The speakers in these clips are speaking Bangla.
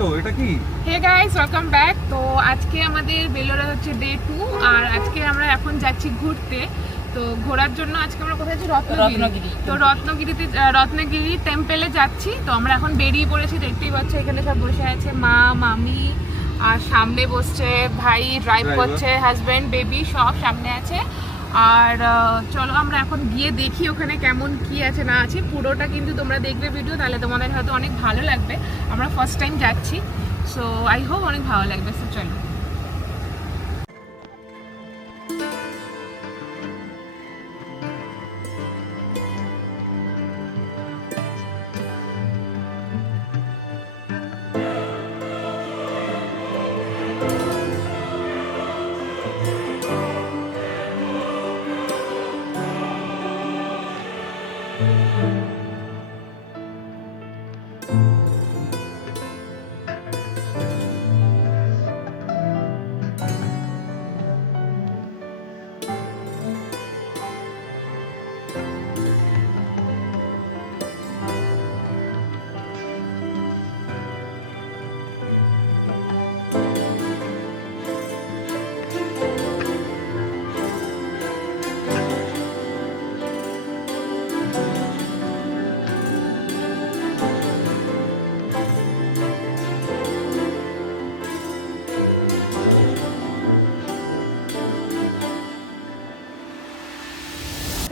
তো এটা কি? Hey guys, welcome back. তো আজকে আমাদের বেলোরা হচ্ছে ডে 2 আর আজকে আমরা এখন যাচ্ছি ঘুরতে। তো ঘোরার জন্য আজকে আমরা কোথায় যাচ্ছি? রত্নগিরি। তো রত্নগিরি টেম্পেলে যাচ্ছি। তো আমরা এখন বেরিয়ে পড়েছি, দেখতেই পাচ্ছ এখানে সব বসে আছে, মা মামি আর সামনে বসছে ভাই, ড্রাইভ করছে, হাজব্যান্ড বেবি সব সামনে আছে। আর চলো আমরা এখন গিয়ে দেখি ওখানে কেমন কি আছে না আছে। পুরোটা কিন্তু তোমরা দেখবে ভিডিও, তাহলে তোমাদের হয়তো অনেক ভালো লাগবে। আমরা ফার্স্ট টাইম যাচ্ছি, সো আই হোপ অনেক ভালো লাগবে। সো চলো।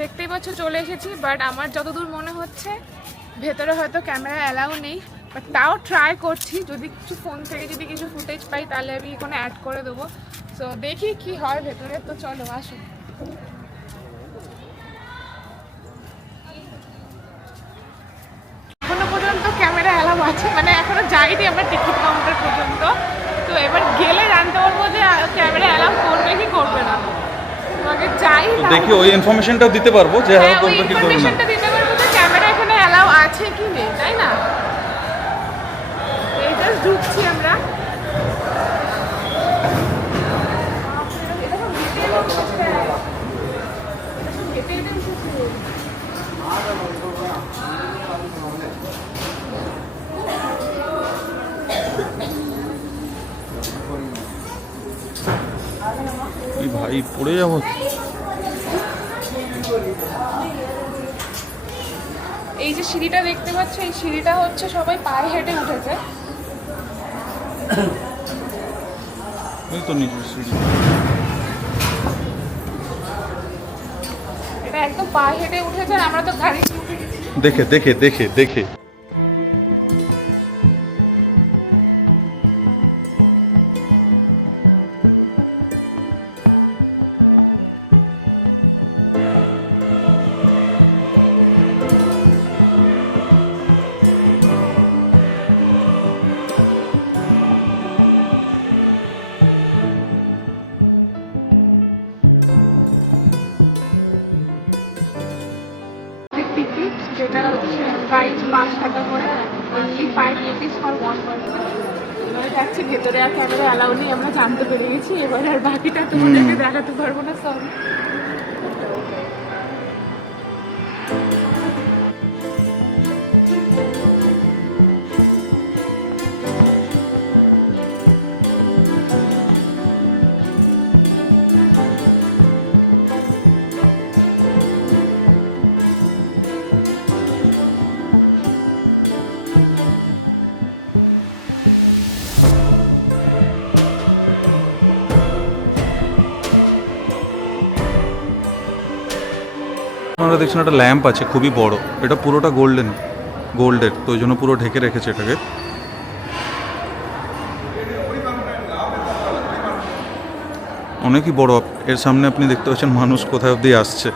দেখতেই পাচ্ছ চলে এসেছি, বাট আমার যতদূর মনে হচ্ছে ভেতরে হয়তো ক্যামেরা অ্যালাউ নেই, বাট তাও ট্রাই করছি। যদি কিছু ফোন থেকে যদি কিছু ফুটেজ পাই তাহলে আমি এখানে অ্যাড করে দেবো। সো দেখি কি হয় ভেতরে। তো চলো আসো। এখনো পর্যন্ত ক্যামেরা অ্যালাউ আছে, মানে এখনো যাইনি আমরা টিকিট কাউন্টার পর্যন্ত। তো এবার গেলে জানতে পারবো যে ক্যামেরা অ্যালাউ করবে কি করবে না। দেখি ওই ইনফরমেশনটাও দিতে পারবো যে হ্যাঁ করবে কি করবে না। দিতে পারবো যে ক্যামেরা এখানে অ্যালাউ আছে কি নেই, তাই না? এই জাস্ট ঢুকছি আমরা। ভাই পড়ে যাবো। এই যে সিঁড়িটা দেখতে পাচ্ছ, এই সিঁড়িটা হচ্ছে সবাই পায়ে হেঁটে উঠেছে। এই তো নিচে সিঁড়ি, এটা একদম পায়ে হেঁটে উঠেছে। আমরা তো গাড়ি দেখে দেখে দেখে দেখে টিকিট, যেটা হচ্ছে প্রাইস 5 টাকা করে, অনলি 5 রুপিস ফর 1 পারসন। এবার যাচ্ছি ভেতরে, আর ক্যামেরা অ্যালাউ নেই আমরা জানতে পেরে গেছি। এবার আর বাকিটা তোমাদেরকে দেখাতে পারবো না, সরি। আপনারা দেখছেন একটা ল্যাম্প আছে খুবই বড়, এটা পুরোটা গোল্ডের, তো ওই জন্য পুরো ঢেকে রেখেছে এটাকে। অনেকই বড়, এর সামনে আপনি দেখতে পাচ্ছেন মানুষ কোথায় অবধি আসছে।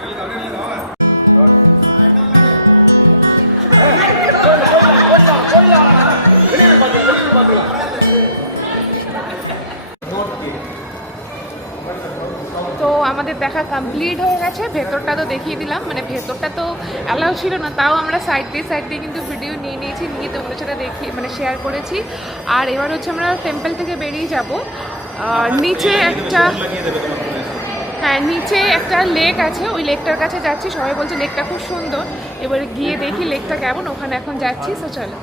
তো আমাদের দেখা কমপ্লিট হয়ে গেছে। ভেতরটা তো দেখিয়ে দিলাম, মানে ভেতরটা তো অ্যালাউ ছিল না, তাও আমরা সাইড দিয়ে কিন্তু ভিডিও নিয়ে নিয়েছি, নিয়ে তোমাদের সাথে দেখিয়ে মানে শেয়ার করেছি। আর এবার হচ্ছে আমরা টেম্পল থেকে বেরিয়ে যাব। নিচে একটা হ্যাঁ নিচে একটা লেক আছে, ওই লেকটার কাছে যাচ্ছি। সবাই বলছে লেকটা খুব সুন্দর, এবারে গিয়ে দেখি লেকটা কেমন, ওখানে এখন যাচ্ছি। তো চলো।